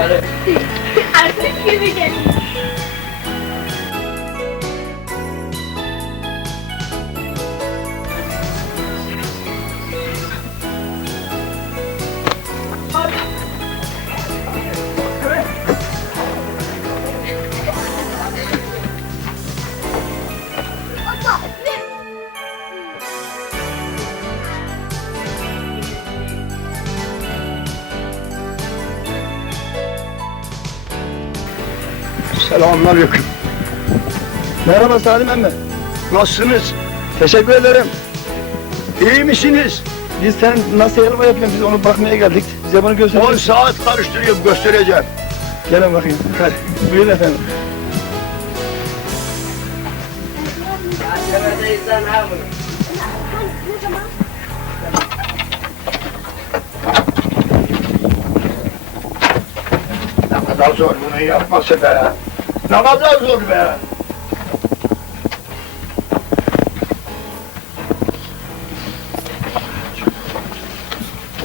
Artık gibi geliyor. Selamünaleyküm. Merhaba Salim emmi. Nasılsınız? Teşekkür ederim. İyi misiniz? Biz sen nasıl helva yapıyorsun biz onu bakmaya geldik. Bize bunu göster. 10 saat karıştırıyorum göstereceğim. Gelin bakayım. Hadi. Buyurun efendim. Ne kadar zor bunu yapması be. Ne kadar be.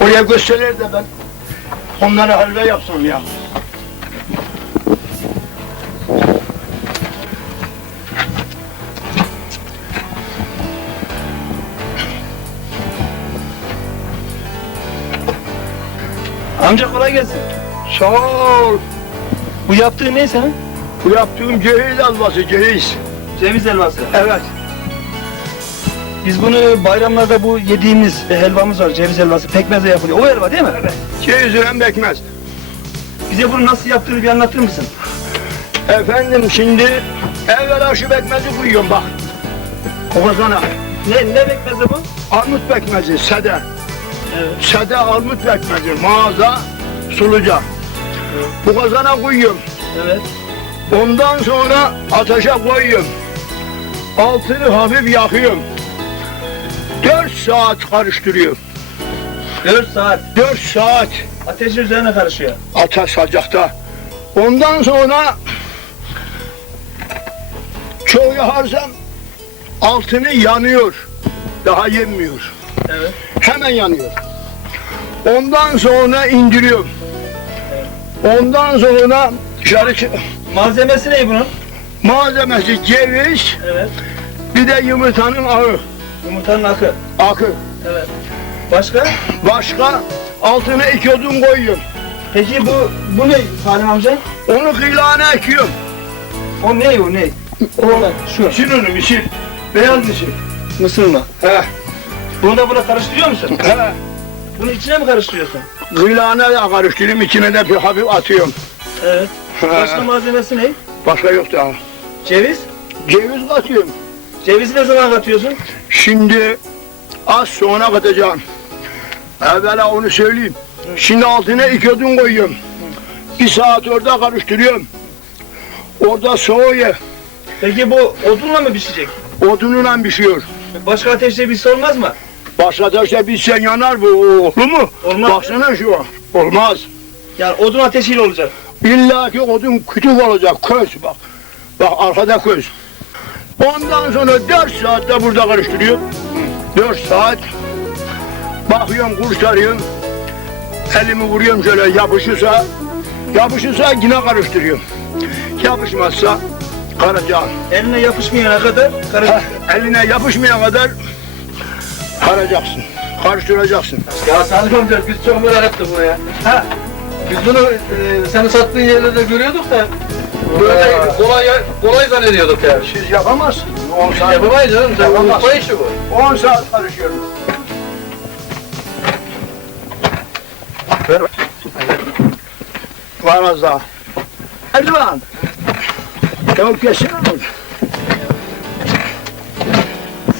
Oraya gösterir de ben onlara halve yapsam ya. Amca kolay gelsin. Sağ ol. Bu yaptığın ne senin? Bu yaptığım cehiz alması cehiz. Ceviz helvası. Evet. Biz bunu bayramlarda bu yediğimiz helvamız var. Ceviz helvası pekmezle yapılıyor. O helva değil mi? Evet. Cehizle bekmez. Bize bunu nasıl yaptığını bir anlatır mısın? Efendim şimdi evvela şu bekmezi koyuyorum bak. Kovazana. Ne, ne pekmezi bu? Armut bekmezi, sede. Evet. Sede armut bekmezi, mağaza, suluca. Bu kazana koyuyorum. Evet. Ondan sonra ateşe koyuyorum. Altını hafif yakıyorum. Dört saat karıştırıyorum. 4 saat. Dört saat Ateşin üzerine karışıyor. ateş sıcakta. Ondan sonra çok yakarsan altını yanıyor. Daha yenmiyor. Evet. Hemen yanıyor. Ondan sonra indiriyorum. Ondan sonra dışarı çık. Malzemesi ne bunun? Malzemesi ceviz, Evet. bir de yumurtanın ağı. Yumurtanın akı. Akı. Evet. Başka? Başka altına iki odun koyuyorum. Peki bu bu ne Salim amca? Onu kıylağına ekiyorum. O ne o ne? O Şu. misir onu misir. Beyaz misir. Mısır mı? He. Bunu da buna karıştırıyor musun? He. Bunu içine mi karıştırıyorsun? Kıylağına da karıştırıyorum, içine de bir hafif atıyorum. Evet. Başka He. malzemesi ne? Başka yok daha. Ceviz. Ceviz katıyorum. Cevizi ne zaman katıyorsun? Şimdi az sonra katacağım. Evvela onu söyleyeyim. Şimdi altına iki odun koyuyorum. Bir saat orada karıştırıyorum. Orada soğuyor. Peki bu odunla mı pişecek? Odunuyla pişiyor. Başka ateşte şey olmaz mı? Başka ateşte bir sen yanar bu olur mu? Olmaz. Baksana şu an. Olmaz. Yani odun ateşiyle olacak. İlla ki odun kütük olacak köz bak. Bak arkada köz. Ondan sonra dört saatte burada karıştırıyorum. Dört saat. Bakıyorum kurtarıyorum. Elimi vuruyorum şöyle yapışırsa. Yapışırsa yine karıştırıyorum. Yapışmazsa karacağım. Eline yapışmayana kadar karış. Heh, eline yapışmayan kadar karacaksın. Karıştıracaksın. Ya amca biz çok merak ettik bunu ya. Ha. Biz bunu e, senin sattığın yerlerde görüyorduk da böyle kolay kolay zannediyorduk yani. Siz yapamazsınız. 10 saat, Yapamayız canım. Sen Yapamaz. unutma işi bu. 10 saat karışıyorum. Ver. Var az daha. Erdoğan. Yok kesin olur.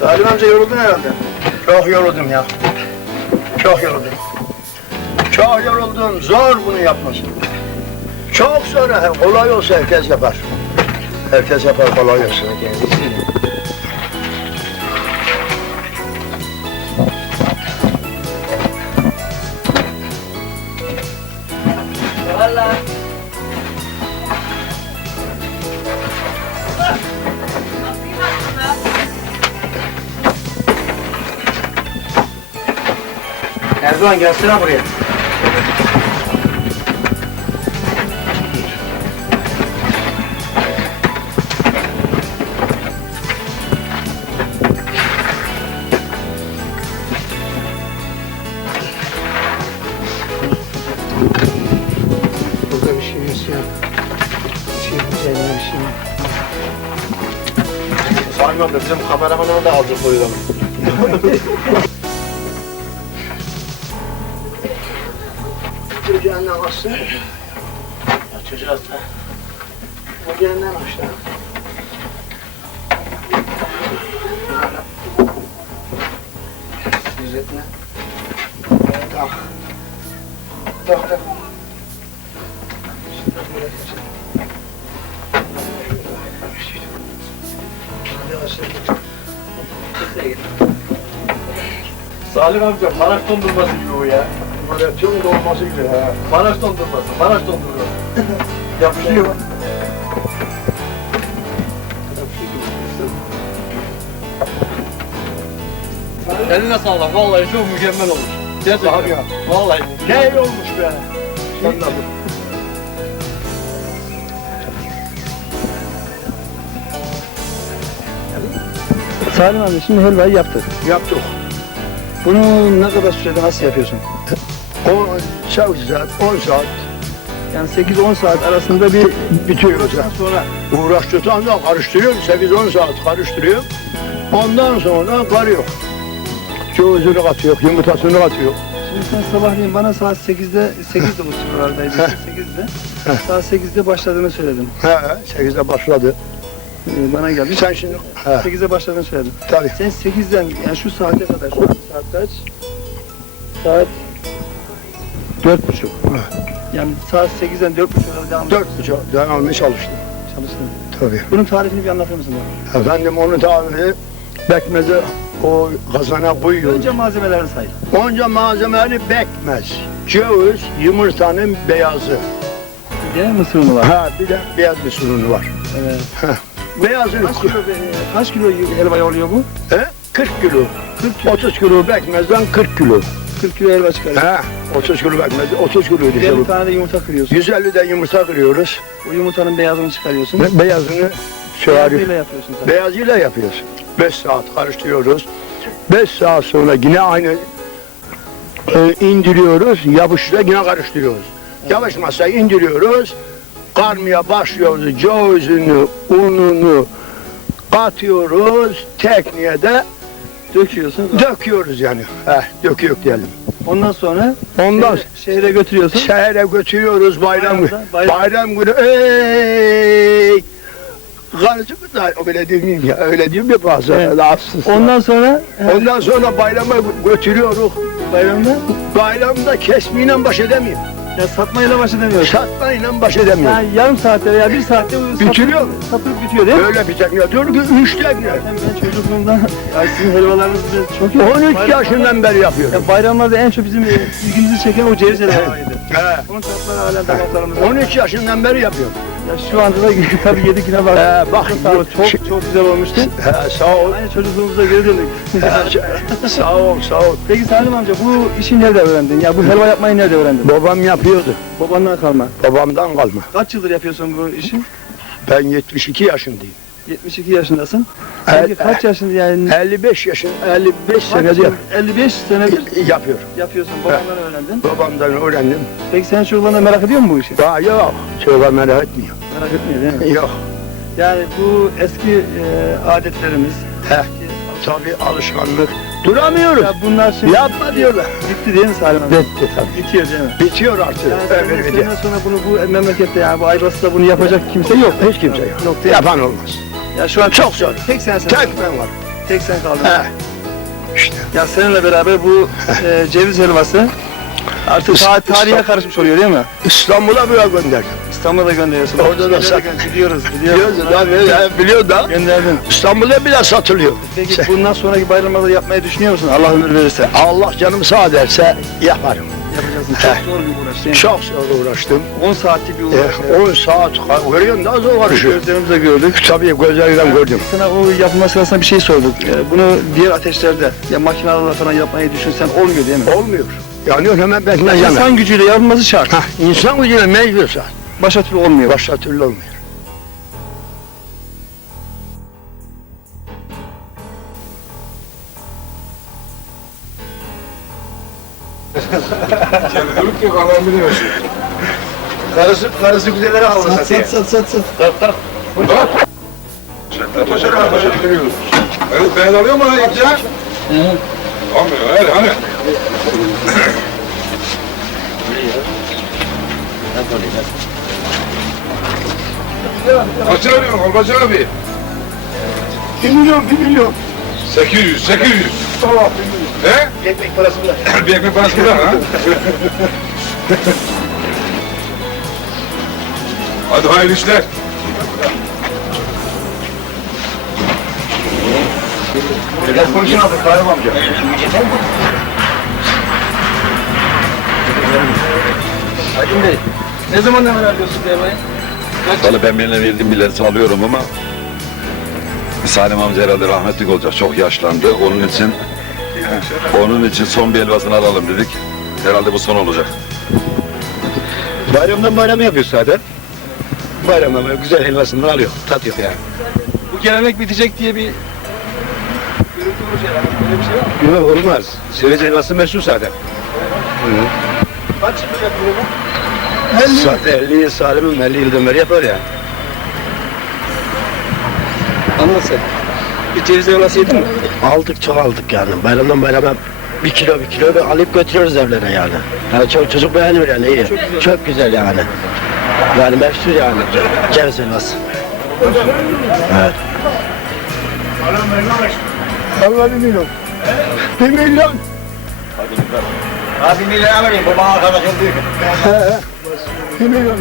Salim amca yoruldun herhalde. Çok yoruldum ya. Çok yoruldum. Çok yoruldum. Zor bunu yapması. Çok zor. Kolay olsa herkes yapar. Herkes yapar kolay olsa. Erdoğan gelsene buraya. Burada bir şeyimiz yok. Şeyimiz eline bir şey yok. Şey. Sayın amca bizim kameramanı da aldı koyalım. Ocağından açsın. Açacağız da. Ocağından aşağı. Lezzetine. Tamam. Tak tak. Salim amca Maraş dondurması gibi o ya. Böyle tüm dolması gibi ha. Maraş dondurması, Maraş dondurması. Yapışıyor. Eline sağlık. Vallahi çok mükemmel olmuş. Gerçekten. Abi ya. Vallahi. Ne iyi olmuş be. Sen de. Salim abi şimdi helvayı yaptık. Yaptık. Bunu ne kadar sürede nasıl yapıyorsun? 10 saat, 10 saat Yani 8-10 saat arasında bir bitiyor. sonra Uğraştıktan sonra karıştırıyorum. 8-10 saat karıştırıyorum. Ondan sonra karıyor. Cevizini katıyor, yumurtasını katıyor. Şimdi sen sabahleyin bana saat 8'de 8 de bu sıralardaydı. 8'de. Saat 8'de başladığını söyledin. He, 8'de başladı. Ee, bana geldi. Sen şimdi, he, 8'de başladığını söyledin. tabii. Sen 8'den yani şu saate kadar şu an saat kaç? Saat dört buçuk. Yani saat 8'den dört buçuğa kadar devam Dört buçuk devamlı çalıştım. çalıştın. Tabii. Bunun tarifini bir anlatır mısın bana? Efendim onu tarifi bekmeze o kazana koyuyoruz. Önce malzemelerini say. Onca malzemeleri bekmez. Ceviz, yumurtanın beyazı. Bir de mısır unu var. Ha bir de beyaz bir sürünü var. Evet. Beyazını Kaç kilo, kaç kilo helva oluyor bu? He? 40 kilo. 40 kilo. 30 kilo bekmezden 40 kilo. 40 kilo helva çıkarıyor. He? 30 kilo bekmez, 30 kilo Bir de bir tane de yumurta kırıyorsun. 150 de yumurta kırıyoruz. O yumurtanın beyazını çıkarıyorsun. Be- Beyazını çağırıyor. Beyazıyla yapıyorsun sen. Beyazıyla yapıyoruz. 5 saat karıştırıyoruz. 5 saat sonra yine aynı e, indiriyoruz. Yapışta yine karıştırıyoruz. Yapışmazsa indiriyoruz. Karmaya başlıyoruz. Cevizini, ununu katıyoruz. Tekniğe de Döküyorsun. döküyoruz yani. Heh, döküyor diyelim. Ondan sonra Ondan şehre, şehre götürüyorsun. şehre götürüyoruz bayram günü. Bayram- Bayram günü ey Karıcı da öyle demeyeyim ya öyle diyeyim bazı Evet. rahatsız. Ondan sonra Ondan sonra bayrama götürüyoruz. bayramda Bayramda kesmeyle baş edemiyorum. Ya satmayla baş edemiyorsun. Satmayla baş edemiyorum. Yani yarım saatte veya bir saatte Bitiriyor. satılıp, satılıp bitiyor değil mi? Öyle tekne diyor ki üç tekne. Zaten ben çocukluğumda ya sizin helvalarınız çok iyi. 13 Bayram- yaşından beri yapıyorum. Ya bayramlarda en çok bizim e, ilgimizi çeken o ceviz helvalarıydı. He. Onun tatları hala damaklarımızda. 13 yaşından beri yapıyorum. Ya şu anda da tabii yedik yine bak. He, bak, Çok çok çok güzel olmuştu. Sağ ol. Aynı çocukluğumuza geri döndük. Sağ ol, sağ ol. Peki Salim amca bu işi nerede öğrendin? Ya bu helva yapmayı nerede öğrendin? Babam yapıyordu. Babandan kalma. Babamdan kalma. Kaç yıldır yapıyorsun bu işi? Ben 72 yaşındayım. 72 yaşındasın. El- Peki kaç yaşında yani? 55 yaşın, 55 kaç senedir yıl- 55 senedir yapıyorum. yapıyorsun. Babandan öğrendin. Babamdan öğrendim. Peki senin çocukların da merak ediyor mu bu işi? Daha yok. Çok merak etmiyor. Merak etmiyor değil mi? Yok. Yani bu eski e, adetlerimiz. Heh. Tabii alışkanlık. Duramıyoruz. Ya bunlar şimdi Yapma diyorlar. bitti değil mi Salim amca? Bitti tabii. Bitiyor değil mi? Bitiyor artık. Yani ömür bitiyor. senden sonra bunu bu memlekette yani bu Aybası'da bunu yapacak kimse yok. Hiç kimse yok. Yapan olmaz. Ya şu an Çok zor. tek sen sen. Tek ben var. Tek sen kaldın. He. İşte. Ya seninle beraber bu e, ceviz helvası artık ta- tarihe karışmış oluyor değil mi? İstanbul'a böyle gönderdim. İstanbul'a da gönderiyorsun. Orada da sat- gidiyoruz. Biliyorsun da, ne- biliyor da. Gönderdin. İstanbul'da bile satılıyor. Peki Sen- bundan sonraki bayramlarda yapmayı düşünüyor musun? Allah ömür verirse. Allah canım sağ ederse yaparım. Yapacaksın. Çok zor bir uğraş mi? Çok zor uğraştım. 10 saatlik bir uğraş. Eh, 10 saat görüyorsun daha zor karışıyor. Gözlerimizle gördük. Tabii gözlerinden gördüm. Sana o yapılma sırasında bir şey sorduk. E, bunu diğer ateşlerde ya makinalarla falan yapmayı düşünsen olmuyor değil mi? Olmuyor. Yanıyor hemen benden yana. İnsan gücüyle yapılması şart. Hah, insan gücüne mecbursa. Başka türlü olmuyor. Başka türlü olmuyor. Karısı, karısı güzellere havlu Sat satıyor. sat sat sat sat. Başarı başarı veriyoruz. Evet ben alıyor mu lan iptal? Almıyor. Hadi hani. Kaç alıyorsun Kolbacı abi? Bir milyon, bir milyon. 800, 800. Tamam. He? Ekmek parası bırak. Bir ekmek parası bırak ha. Hadi hayırlı işler. Biraz konuşun abi Kahraman amca. Hakim Bey, ne zaman hemen Beybay'ı? Vallahi ben birine verdiğim bileti alıyorum ama Salim amca herhalde rahmetlik olacak. Çok yaşlandı. Onun için onun için son bir helvasını alalım dedik. Herhalde bu son olacak. Bayramdan bayram yapıyoruz zaten. Bayramdan böyle güzel helvasını alıyor. Tatıyor yani. Bu gelenek bitecek diye bir görüntü olmuş herhalde. Böyle bir şey var mı? Yok olmaz. Ceviz helvası meşhur zaten. Kaç yıldır yapıyor bu? Zaten 50 yıl Salim'in 50 yıldan beri yapar yani. Anlat sen. Bir ceviz helvası yedin mi? Aldık çok aldık yani. Bayramdan bayrama bir kilo bir kilo bir alıp götürüyoruz evlere yani. Yani çok çocuk beğeniyor yani iyi. Çok güzel, yani. Yani meşhur yani. Ceviz helvası. Evet. Allah bir milyon. Bir milyon. Abi bir lira vereyim. Bu bana arkadaşım büyük. Bir milyon.